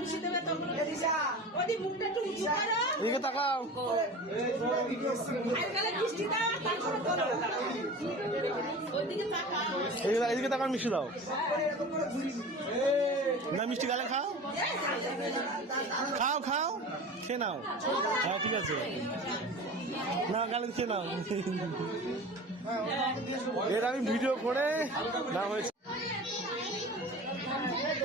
রেখে এদিকে তাকাও। এদিকে তাকাও, মিষ্টি দাও। না, মিষ্টি গালে খাও। খাও খাও, খেয়ে নাও। হ্যাঁ ঠিক আছে। না, গালে খেয়ে নাও। এর আমি ভিডিও করে না, হয়েছে।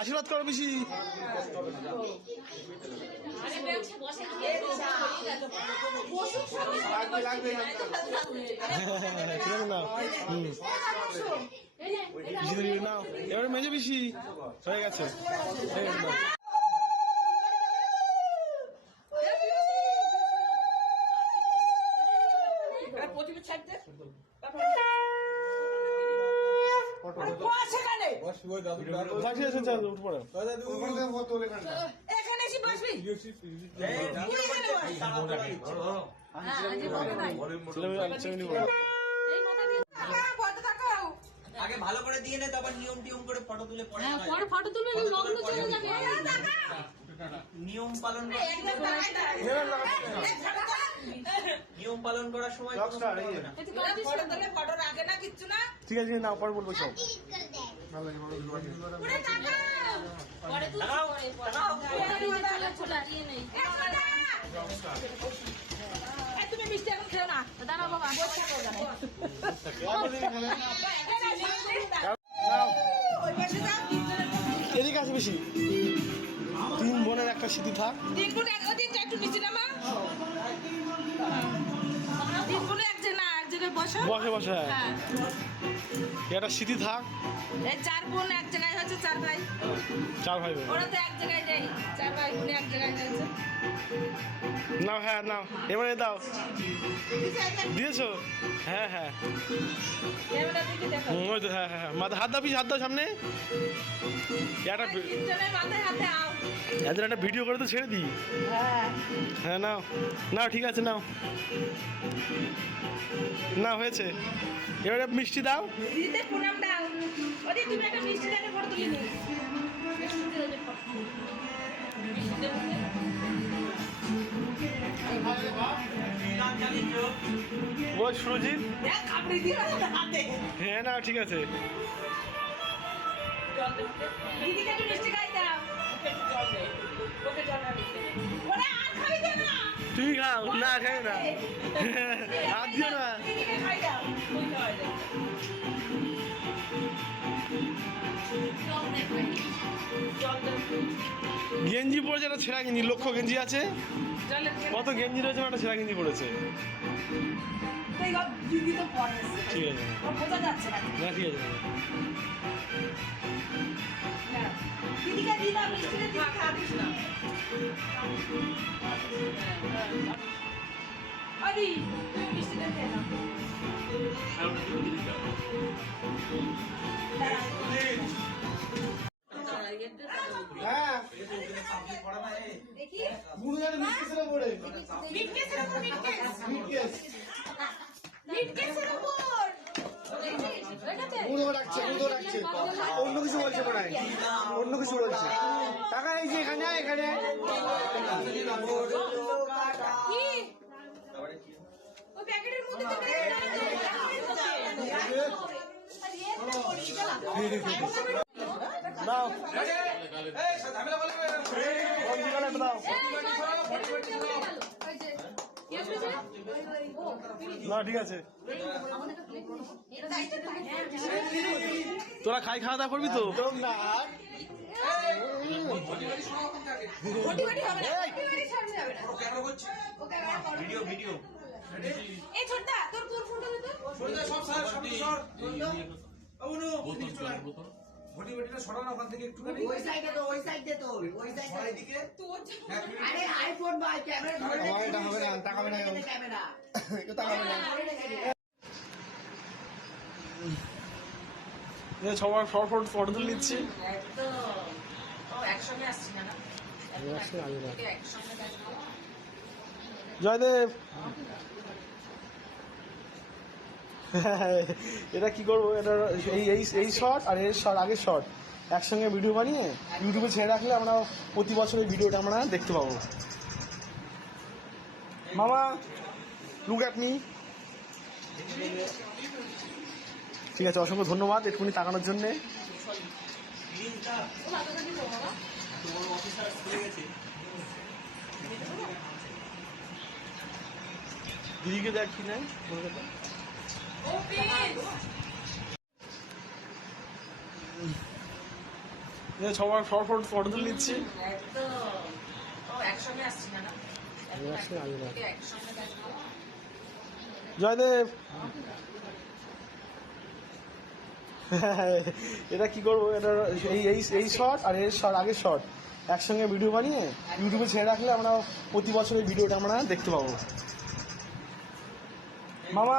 আশীর্বাদ করো বেশি ঠিক আছে দেরি নাও। এবারে মেজে বেশি হয়ে গেছে হয়ে গেছে নাও। যা, ঠিক আছে, চল, উঠে পড়ো। এখানে এসে বসবি। আগে ভালো করে দিয়ে নে তারপর নিয়ম টিয়ম করে ফটো তুলে পরে হ্যাঁ, পরে ফটো তুলবে লগ্ন চলে যাবে যাবে। নিয়ম পালন কর- নিয়ম পালন করার সময় তুলে ঠিক আছে না পরে বলব সব তুমি মিষ্টি এখন খেও না দাঁড়া বাবা এদিকে আছে বেশি। তিন বোনের একটা স্মৃতি থাক। দিনগুলো এক ওদিন একটু নিচে নামা। দিনগুলো এক বসো। বসে হ্যাঁ। একটা স্মৃতি থাক। এই চার বোন এক জায়গায় হচ্ছে চার ভাই। চার ভাই বোন। ওরা তো এক জায়গায় নেই। চার ভাই বোন এক জায়গায় হয়েছে নাও হ্যাঁ নাও। এবারে দাও। দিয়েছ? হ্যাঁ হ্যাঁ। ওই তো হ্যাঁ হ্যাঁ হ্যাঁ। মাথা হাত দাও হাত দাও সামনে। একটা এদের একটা ভিডিও করে তো ছেড়ে দিই। হ্যাঁ। হ্যাঁ নাও। নাও ঠিক আছে নাও। না হয়েছে। এবারে মিষ্টি দাও? বল সুরজিৎ। হাতে। হ্যাঁ না ঠিক আছে। দিদিকে একটু মিষ্টি খাই দাও। ওকে জল দে। না তুমি না খাই না। গেঞ্জি পরেছে, একটা ছেঁড়া গেঞ্জি, লক্ষ্য গেঞ্জি আছে? কত গেঞ্জি রয়েছে, একটা ছেঁড়া গেঞ্জি পড়েছে ঠিক আছে। না, ঠিক আছে। না। হ্যাঁ অন্য কিছু বলছে মনে হয় অন্য কিছু বলছে টাকা এই যে এখানে এখানে না। দাও ঠিক আছে তোরা খাই খাওয়া দাওয়া করবি তো ঘটি ঘটি হবে না ঘটি ঘটি সামনে যাবে না ক্যামেরা করছি ও ক্যামেরা করো ভিডিও ভিডিও। এই ছোটদা তোর তোর ফোনটা দে তো সরে সব স্যার সব সর। অনু এদিকে চলে আয়। ঘটি ঘটিটা সরানো ওখান থেকে একটুখানি ওই সাইডে তো ওই সাইডে তো ওই সাইডে সরাই দিকে। তোর জন্য এক মিনিট। আরে আইফোন ভাই ক্যামেরা ধরে এটা হবে না, তাকাবে না। ক্যামেরা একটু তাকাবে না। সবার ফটো ফটো ফটো তুলে নিচ্ছি। একদম। ও একসঙ্গে আসছি না? জয়দেব। এটা কি করব? এটা এই এই এই শট আর এর শট আগের শট একসঙ্গে ভিডিও বানিয়ে ইউটিউবে ছেড়ে রাখলে আমরা প্রতি বছর এই ভিডিওটা আমরা দেখতে পাবো। মামা লুক মি ঠিক আছে, অসংখ্য ধন্যবাদ একটুখানি তাকানোর জন্যে। দিদিকে দেখ কি নাই? ও প্লিজ সবার ফটো ফটো ফটো তুলে নিচ্ছি। একদম ও একসঙ্গে আসছি না না একসঙ্গে আসবে না। একসঙ্গে আসব জয়দেব এটা কি করব? এটা এই এই এই শর্ট আর এর শর্ট আগের শর্ট একসঙ্গে ভিডিও বানিয়ে ইউটিউবে ছেড়ে রাখলে আমরা প্রতি বছরের ভিডিওটা আমরা দেখতে পাবো। মামা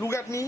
লুক অ্যাট মি